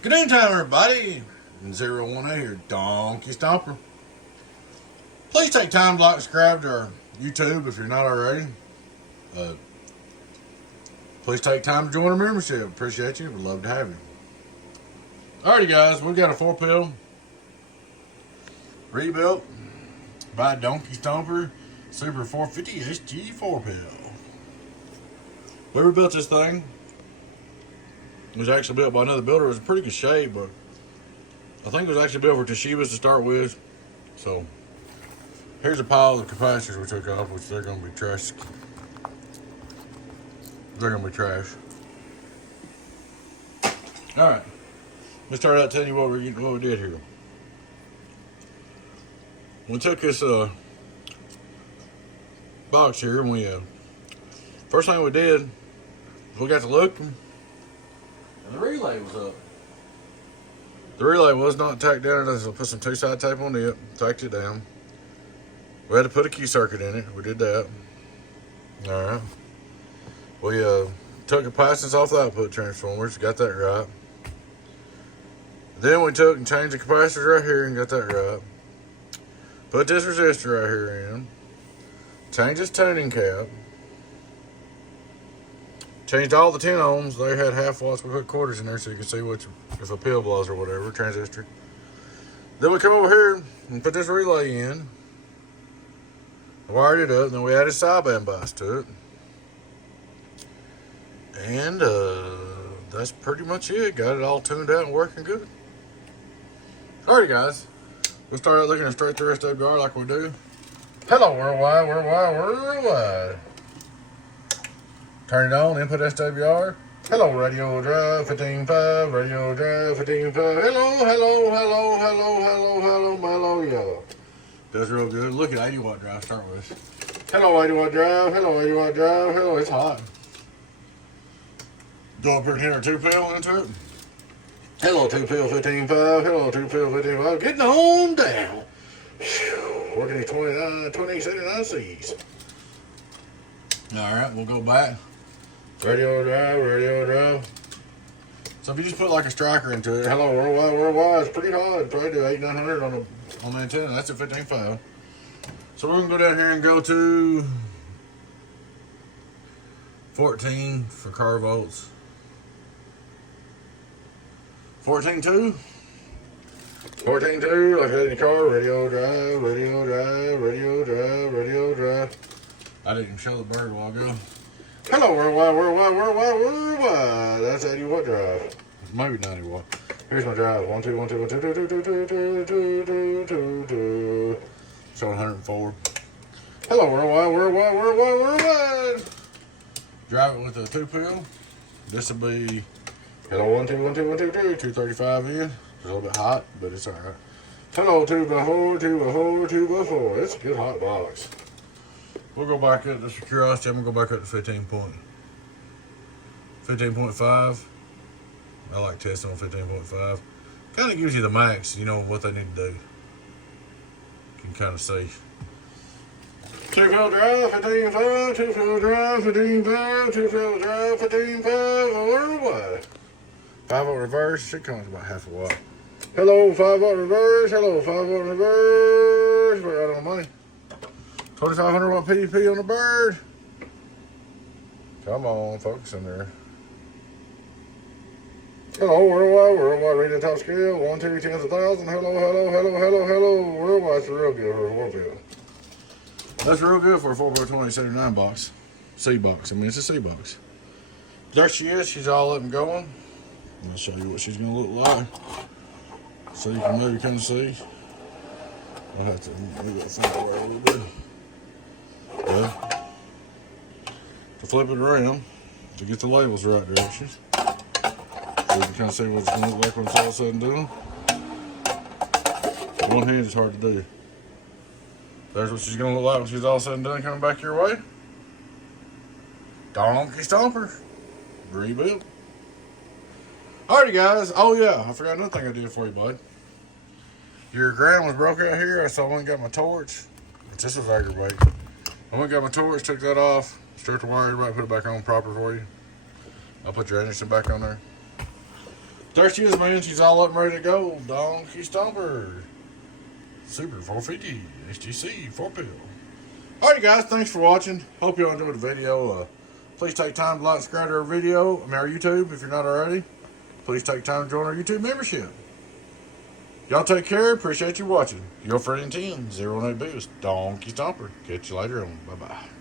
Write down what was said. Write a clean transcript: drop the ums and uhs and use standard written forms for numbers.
Good evening time, everybody. 018 here, Donkey Stomper. Please take time to like and subscribe to our YouTube if you're not already. Please take time to join our membership. Appreciate you. We'd love to have you. Alrighty, guys, we've got a 4-pill rebuilt by Donkey Stomper Super 450HD-4 pill. We rebuilt this thing. It was actually built by another builder. It was in pretty good shape, but I think it was actually built for Toshiba's to start with. So here's a pile of capacitors we took off, which they're going to be trash. They're going to be trash. All right, let's start out telling you what we did here. We took this box here, and we first thing we did was we got to looking. And the relay was up. The relay was not tacked down. So I put some two-side tape on it, tacked it down. We had to put a key circuit in it. We did that. All right. We took capacitance off the output transformers, got that right. Then we took and changed the capacitors right here and got that right. Put this resistor right here in. Changed this tuning cap. Changed all the 10 ohms. They had half watts. We put quarters in there so you can see if a pill blows or whatever, transistor. Then we come over here and put this relay in. Wired it up. Then we added sideband bias to it. And that's pretty much it. Got it all tuned out and working good. Alright, guys. We'll start out looking at straight through SWR like we do. Hello, worldwide, worldwide, worldwide. Turn it on, input SWR. Hello, radio drive 15.5, radio drive 15.5. Hello, hello, hello, hello, hello, hello, my low yellow. Does real good. Look at 80-watt drive, start with. Hello, 80-watt drive, hello, 80-watt drive, hello, it's hot. Go up here and hit our 2-pill into it. Hello, 2-pill 15.5, hello, 2-pill 15.5. Getting on down. Whew. Working these 2079 C's. Alright, we'll go back. Radio drive, radio drive. So if you just put like a striker into it, hello, worldwide, worldwide, it's pretty hot. It's probably do 800-900 on the antenna. That's a 15.5. So we're going to go down here and go to 14 for car volts. 14.2. 14.2, like that in the car. Radio drive, radio drive, radio drive, radio drive. I didn't show the bird a while ago. Hello, worldwide, worldwide, worldwide, worldwide. That's 80-watt drive. Maybe 90-watt. Here's my drive. 1, 2, 1, 2, 1, 2, 2, 2, 2, 2, 2, 2, 2, 2. Showing 104. Hello, worldwide, worldwide, worldwide, worldwide. Drive it with a 2-pill. This will be hello, 1, 2, 1, 2, 1, 2, 2, 235 in. It's a little bit hot, but it's alright. Hello, 2x4, 2x4, 2x4. It's a good hot box. We'll go back up to curiosity. I'm going to go back up to 15.5. I like testing on 15.5. Kind of gives you the max, you know, what they need to do. You can kind of see. 2-pill drive, 15.5, 2-pill drive, 15.5, 2-pill drive, 15.5, worldwide. 5-watt reverse, it comes about half a watt. Hello, 5-watt reverse, hello, 5-watt reverse. We're out on the money. 2500 watt PDP on the bird. Come on, focus in there. Hello, worldwide, worldwide, radio top scale, 1, 2, 10 1,000. Hello, hello, hello, hello, hello. Worldwide's real good for a 4-pill. That's real good for a 4x2079 box. C box. I mean, it's a C box. There she is. She's all up and going. I'll show you what she's going to look like. So you can maybe kind of see. I'll have to move that thing around a little bit. Yeah. To flip it around to get the labels the right direction. So you can kind of see what it's going to look like when it's all said and done. One hand is hard to do. There's what she's going to look like when she's all said and done coming back your way. Donkey Stomper. Rebuilt. Alrighty, guys. Oh, yeah. I forgot another thing I did for you, bud. Your ground was broke out here, so I went and got my torch. But this was aggravating. I went and got my torch, took that off, stripped the wire, right, put it back on proper for you. I'll put your Anderson back on there. There she is, man. She's all up and ready to go. Donkey Stomper. Super 450 HGC 4 pill. Alright guys, thanks for watching. Hope you all enjoyed the video. Please take time to like and subscribe to our video. Our YouTube, if you're not already. Please take time to join our YouTube membership. Y'all take care. Appreciate you watching. Your friend in 10, 08 Boost, Donkey Stomper. Catch you later on. Bye-bye.